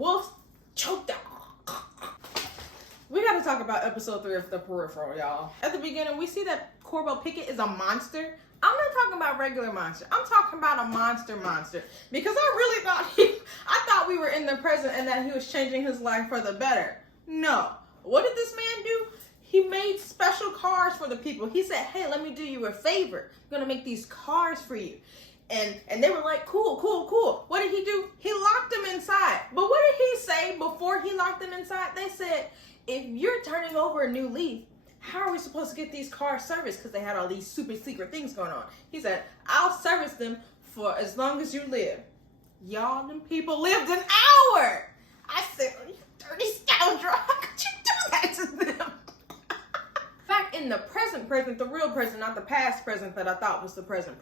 Wolf choked out. We gotta talk about episode 3 of The Peripheral, y'all. At the beginning, we see that Corbo Pickett is a monster. I'm not talking about regular monster. I'm talking about a monster. Because I really thought we were in the present and that he was changing his life for the better. No. What did this man do? He made special cars for the people. He said, hey, let me do you a favor. I'm gonna make these cars for you. And they were like, cool. What did he do? He locked them inside. But what did he say before he locked them inside? They said, if you're turning over a new leaf, how are we supposed to get these cars serviced? Because they had all these super secret things going on. He said, I'll service them for as long as you live. Y'all, them people lived an hour. I said, you dirty scoundrel, how could you do that to them? Back in the present, the real present, not the past present that I thought was the present.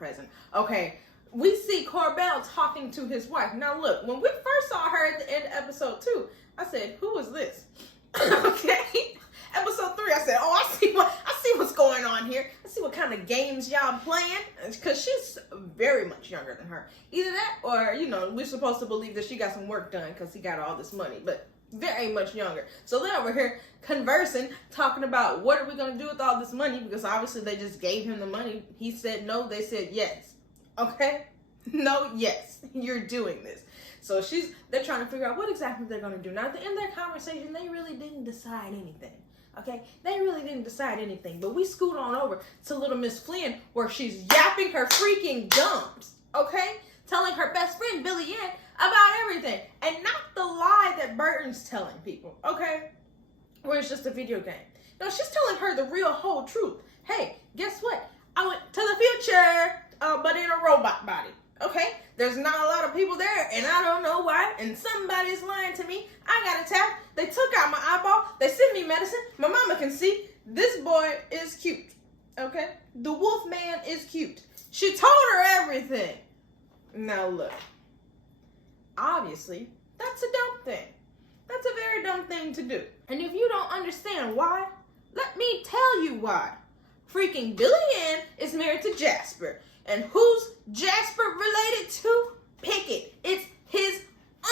Okay, we see Corbell talking to his wife. Now look, when we first saw her at the end of episode 2, I said, who is this? Okay. Episode 3, I said, I see what's going on here. I see what kind of games y'all playing. Because she's very much younger than her. Either that or, we're supposed to believe that she got some work done because he got all this money. But very much younger. So they're over here conversing, talking about what are we going to do with all this money? Because obviously they just gave him the money. He said no, they said yes. Okay? No, yes. You're doing this. So they're trying to figure out what exactly they're going to do. Now, at the end of their conversation, they really didn't decide anything. Okay? They really didn't decide anything. But we scoot on over to little Miss Flynne where she's yapping her freaking gums. Okay? Telling her best friend, Billy Ann, about everything. And not the lie that Burton's telling people. Okay? Where it's just a video game. No, she's telling her the real whole truth. Hey, guess what? I went to the future, but in a robot body. Okay? There's not a lot of people there, and I don't know why, and somebody's lying to me. I got attacked. They took out my eyeball. They sent me medicine. My mama can see. This boy is cute. Okay? The wolf man is cute. She told her everything. Now look. Obviously, that's a dumb thing. That's a very dumb thing to do. And if you don't understand why, let me tell you why. Freaking Billy Ann is married to Jasper. And who's Jasper related to? Pickett. It's his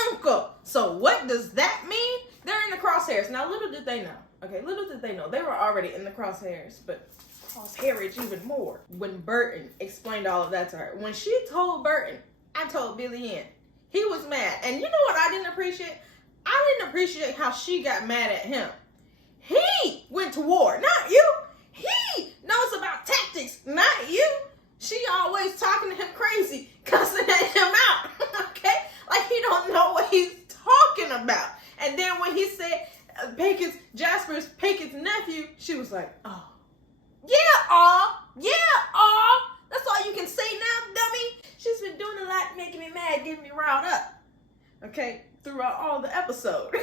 uncle. So what does that mean? They're in the crosshairs. Now, little did they know. Okay, little did they know. They were already in the crosshairs, but crosshairage even more. When Burton explained all of that to her. When she told Burton, I told Billy Ann. He was mad. And you know what I didn't appreciate? I didn't appreciate how she got mad at him. He went to war, not you. He knows about tactics, not you. She always talking to him crazy, cussing at him out, okay? Like he don't know what he's talking about. And then when he said Jasper's Pickett's nephew, she was like, oh. Yeah, that's all you can say now, dummy. She's been doing a lot, making me mad, getting me riled up, okay, throughout all the episode.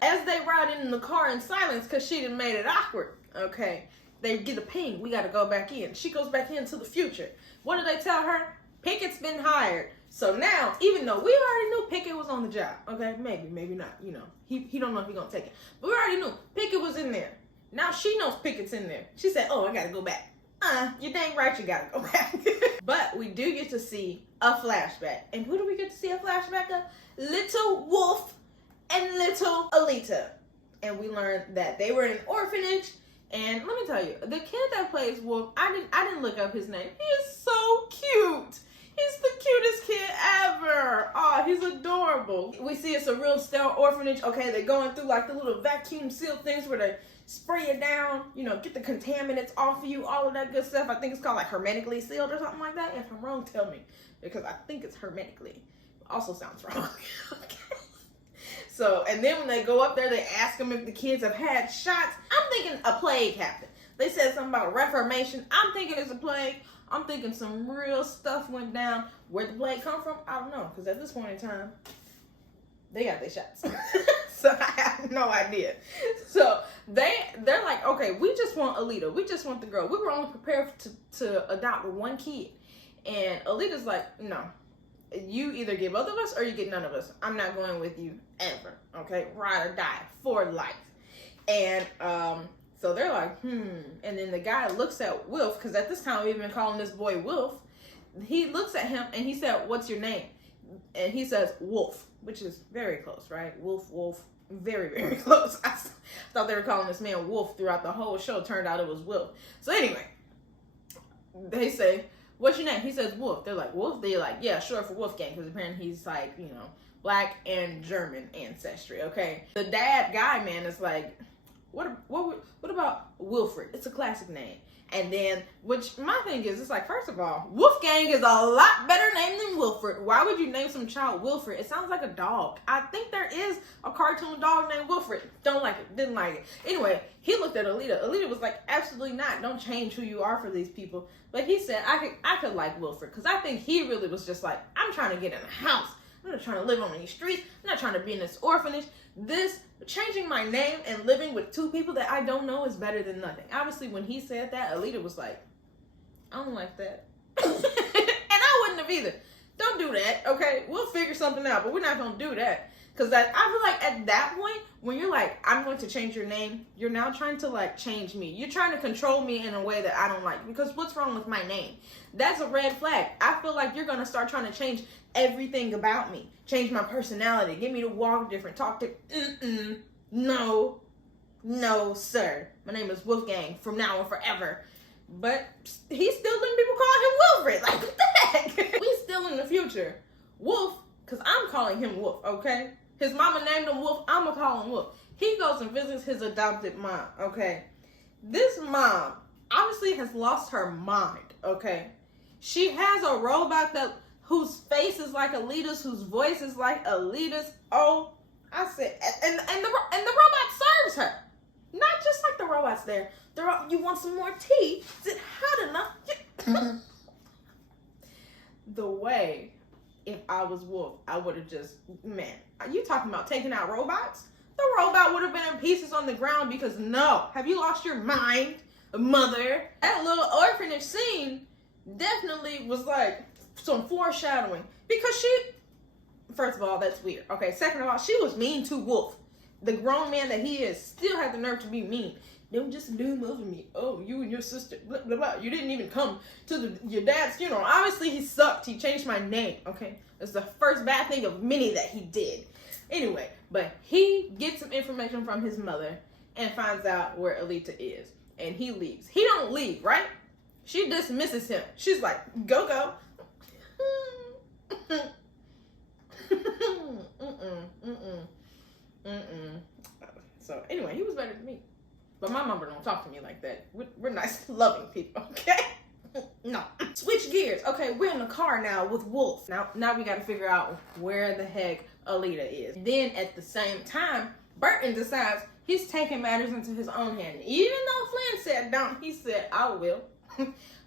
As they ride in the car in silence, because she done made it awkward, okay? They get a ping. We got to go back in. She goes back into the future. What do they tell her? Pickett's been hired. So now, even though we already knew Pickett was on the job, okay, maybe not, he don't know if he's going to take it. But we already knew Pickett was in there. Now she knows Pickett's in there. She said, oh, I got to go back. You're dang right you got to go back. But we do get to see a flashback. And who do we get to see a flashback of? Little Wolf and little Alita. And we learned that they were in an orphanage. And let me tell you, the kid that plays Wolf, I didn't look up his name. He is so cute. He's the cutest kid ever. Oh, he's adorable. We see it's a real sterile orphanage. Okay, they're going through like the little vacuum seal things where they spray it down, get the contaminants off of you, all of that good stuff. I think it's called like hermetically sealed or something like that. If I'm wrong, tell me. Because I think it's hermetically. Also sounds wrong. Okay. So, and then when they go up there, they ask them if the kids have had shots. I'm thinking a plague happened. They said something about reformation. I'm thinking it's a plague. I'm thinking some real stuff went down. Where the plague come from, I don't know. Because at this point in time, they got their shots. So I have no idea. So they're like, okay, we just want Alita. We just want the girl. We were only prepared to adopt one kid. And Alita's like, no. You either get both of us or you get none of us. I'm not going with you ever. Okay? Ride or die for life. And so they're like, And then the guy looks at Wolf, because at this time we've been calling this boy Wolf. He looks at him and he said, what's your name? and he says Wolf, which is very close, right? Wolf, Wolf, very, very close. I thought they were calling this man Wolf throughout the whole show. Turned out it was Wolf. So anyway, they say, what's your name? He says Wolf. They're like, Wolf? They're like, yeah, short for Wolfgang, because apparently he's like, you know, black and German ancestry, okay? The dad guy, man, is like, what about Wilfred? It's a classic name. And then, which my thing is, it's like, first of all, Wolfgang is a lot better name than Wilfred. Why would you name some child Wilfred? It sounds like a dog. I think there is a cartoon dog named Wilfred. Don't like it. Didn't like it. Anyway, he looked at Alita. Alita was like, absolutely not. Don't change who you are for these people. But he said, I could like Wilfred. Because I think he really was just like, I'm trying to get in a house. I'm not trying to live on these streets. I'm not trying to be in this orphanage. This, changing my name and living with two people that I don't know is better than nothing. Obviously, when he said that, Alita was like, I don't like that. And I wouldn't have either. Don't do that, okay? We'll figure something out, but we're not going to do that. Because I feel like at that point, when you're like, I'm going to change your name, you're now trying to like change me. You're trying to control me in a way that I don't like. Because what's wrong with my name? That's a red flag. I feel like you're going to start trying to change everything about me. Change my personality. Get me to walk different, talk to, no, sir. My name is Wolfgang from now on forever. But he's still letting people call him Wilfred. Like, what the heck? We still in the future. Wolf, because I'm calling him Wolf, okay? His mama named him Wolf. I'm going to call him Wolf. He goes and visits his adopted mom, okay? This mom obviously has lost her mind, okay? She has a robot whose face is like Alita's, whose voice is like Alita's. Oh, I said, and the robot serves her. Not just like the robots there. You want some more tea? Is it hot enough? The way, if I was Wolf, I would have just, man, are you talking about taking out robots? The robot would have been in pieces on the ground because no. Have you lost your mind, mother? That little orphanage scene definitely was like some foreshadowing because first of all, that's weird. Okay, second of all, she was mean to Wolf. The grown man that he is still had the nerve to be mean. Don't just loom over me. Oh, you and your sister, blah, blah, blah. You didn't even come to your dad's funeral. Obviously, he sucked. He changed my name, okay? That's the first bad thing of many that he did. Anyway, but he gets some information from his mother and finds out where Alita is. And he leaves. He don't leave, right? She dismisses him. She's like, go. So anyway, he was better than me. But my mama don't talk to me like that. We're nice, loving people, okay? No. Switch gears. Okay, we're in the car now with Wolf. Now we got to figure out where the heck Alita is. Then at the same time, Burton decides he's taking matters into his own hand. Even though Flynn said don't, he said, I will.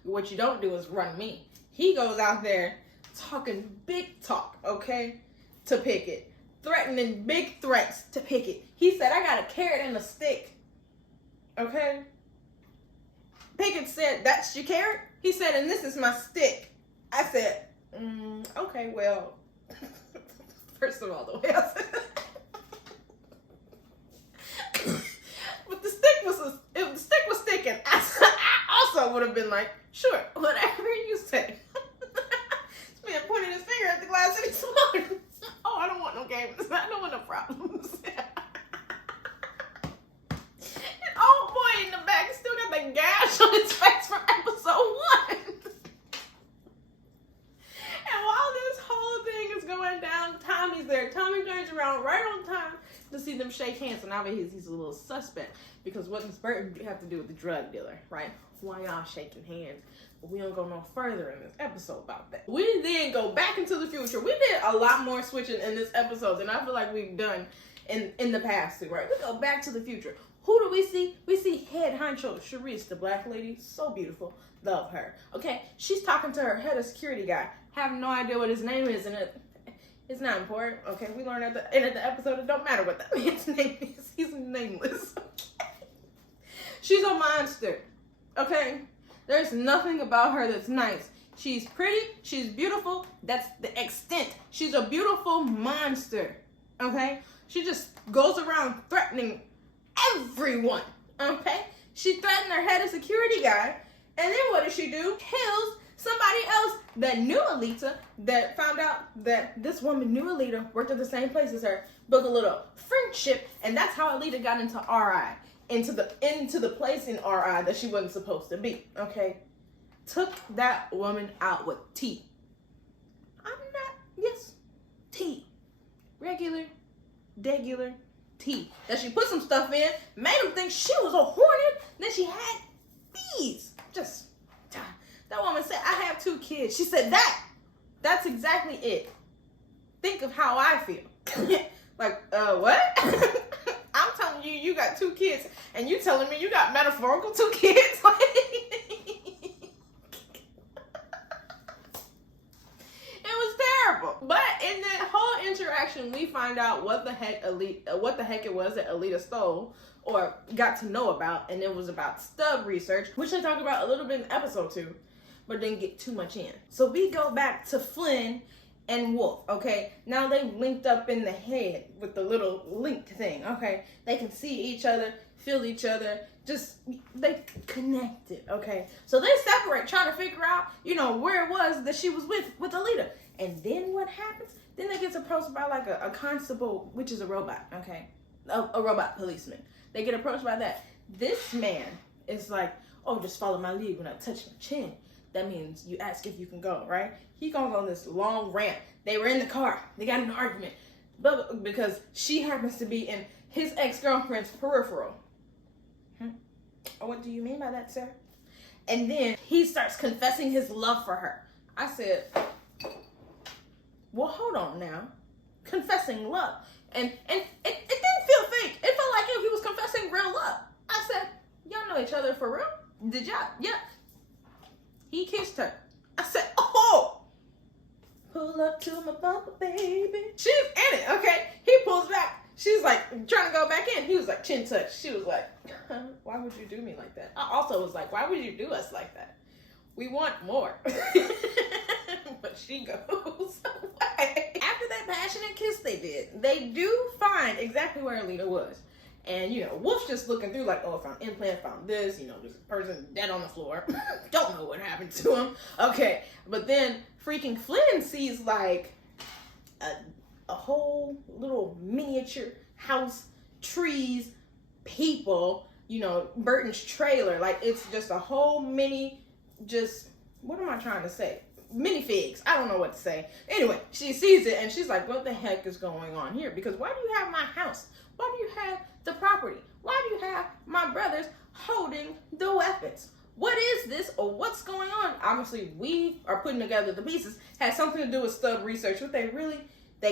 What you don't do is run me. He goes out there talking big talk, okay, to Pickett. Threatening big threats to Pickett. He said, I got a carrot and a stick. Okay? Pickett said, that's your carrot? He said, and this is my stick. I said, okay, well, first of all, the way I said but the stick if the stick was sticking, I also would have been like, sure, whatever you say. This man pointing his finger at the glass and he's smoking. Oh, I don't want no games. I don't want no problems. And old boy in the back still got the gash on his face from episode 1. And while this whole thing is going down, Tommy's there. Tommy turns around right on time to see them shake hands. And now he's a little suspect. Because what does Burton have to do with the drug dealer, right? Why y'all shaking hands? But we don't go no further in this episode about that. We then go back into the future. We did a lot more switching in this episode than I feel like we've done in the past too, right? We go back to the future. Who do we see? We see head honcho Charisse, the black lady. So beautiful. Love her. Okay, she's talking to her head of security guy. Have no idea what his name is, and it's not important. Okay, we learned at the end of the episode it don't matter what that man's name is. He's nameless. She's a monster. Okay? There's nothing about her that's nice. She's pretty. She's beautiful. That's the extent. She's a beautiful monster. Okay? She just goes around threatening everyone. Okay? She threatened her head of security guy. And then what does she do? Kills Somebody else that knew Alita, that found out that this woman knew Alita, worked at the same place as her, built a little friendship, and that's how Alita got into RI, into the place in RI that she wasn't supposed to be. Okay, took that woman out with tea. Tea, regular, degular tea. That she put some stuff in, made him think she was a hornet. Then she had bees. That woman said, I have 2 kids. She said that's exactly it. Think of how I feel. Like, what? I'm telling you, you got 2 kids, and you telling me you got metaphorical 2 kids? But in that whole interaction, we find out what the heck it was that Alita stole or got to know about, and it was about stub research, which I talked about a little bit in episode 2, but didn't get too much in. So we go back to Flynne and Wolf. Okay, now they linked up in the head with the little link thing. Okay, they can see each other, feel each other, they connected. Okay, so they separate, trying to figure out, where it was that she was with Alita. And then what happens? Then they get approached by like a constable, which is a robot, okay? A robot policeman. They get approached by that. This man is like, oh, just follow my lead when I touch my chin. That means you ask if you can go, right? He goes on this long rant. They were in the car. They got in an argument. But because she happens to be in his ex-girlfriend's Peripheral. What do you mean by that, sir? And then he starts confessing his love for her. I said, well, hold on now. Confessing love. And it didn't feel fake. It felt like he was confessing real love. I said, y'all know each other for real? Did y'all? Yeah. He kissed her. I said, oh! Pull up to my bumper, baby. She's in it, okay? He pulls back. She's like trying to go back in. He was like, chin touch. She was like, why would you do me like that? I also was like, why would you do us like that? We want more. But she goes away. After that passionate kiss they did, they do find exactly where Alita was. And, Wolf's just looking through like, oh, I found implant, found this, there's a person dead on the floor. Don't know what happened to him. Okay. But then freaking Flynne sees like a whole little miniature house, trees, people, Burton's trailer. Like, it's just a whole what am I trying to say? Minifigs. I don't know what to say. Anyway, she sees it and she's like, what the heck is going on here? Because why do you have my house? Why do you have the property? Why do you have my brothers holding the weapons? What is this or what's going on? Obviously, we are putting together the pieces. Had something to do with stub research, what they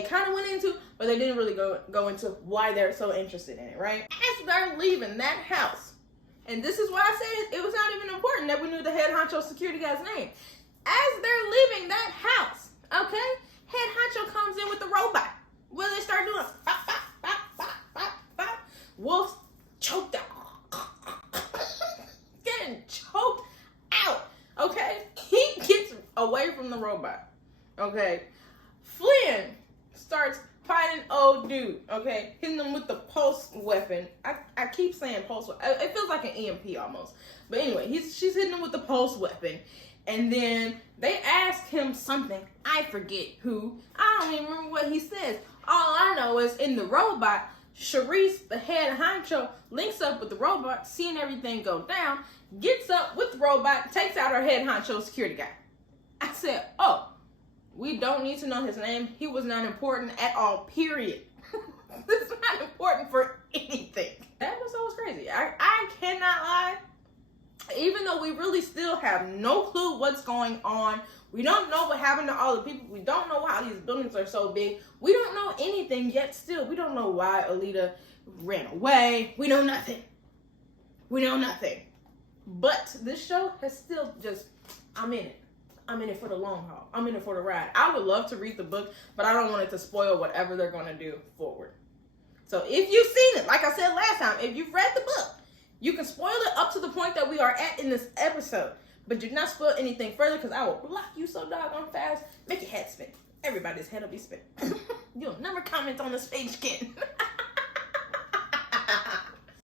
kind of went into, but they didn't really go into why they're so interested in it, right? As they're leaving that house, and this is why I said it was not even important that we knew the head honcho security guy's name. As they're leaving that house, okay, head honcho comes in with the robot. What do they start doing? Bop, bop, bop, bop, bop, bop. Wolf's choked out. Getting choked out, okay? He gets away from the robot, okay? Flynne starts fighting old dude, okay? Hitting him with the pulse weapon. I keep saying pulse weapon. It feels like an EMP almost. But anyway, she's hitting him with the pulse weapon. And then they ask him something. I forget who. I don't even remember what he says. All I know is in the robot, Sharice, the head honcho, links up with the robot, seeing everything go down, gets up with the robot, takes out our head honcho security guy. I said, oh, we don't need to know his name. He was not important at all, period. This is not important for anything. That was crazy. I cannot lie. Even though we really still have no clue what's going on, we don't know what happened to all the people, we don't know how these buildings are so big, we don't know anything yet still. We don't know why Alita ran away. We know nothing. We know nothing. But this show has still just, I'm in it. I'm in it for the long haul. I'm in it for the ride. I would love to read the book, but I don't want it to spoil whatever they're going to do forward. So if you've seen it, like I said last time, if you've read the book, you can spoil it up to the point that we are at in this episode. But do not spoil anything further because I will block you so doggone fast. Make your head spin. Everybody's head will be spinning. You'll never comment on this page again.